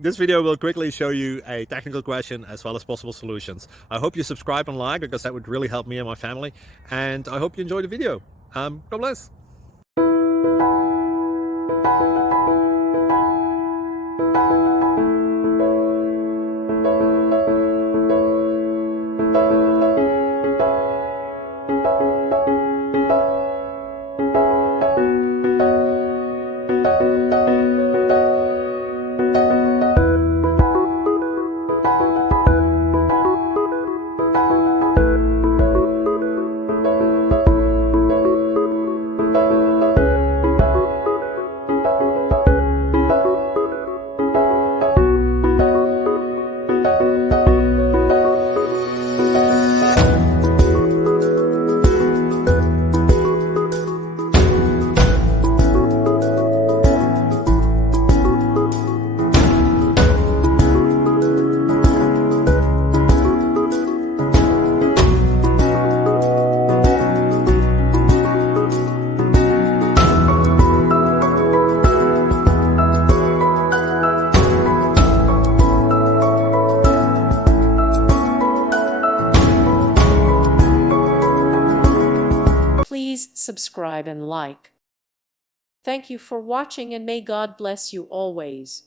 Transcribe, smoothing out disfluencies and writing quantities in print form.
This video will quickly show you a technical question as well as possible solutions. I hope you subscribe and like, because that would really help me and my family. And I hope you enjoy the video. God bless. Please subscribe and like. Thank you for watching, and may God bless you always.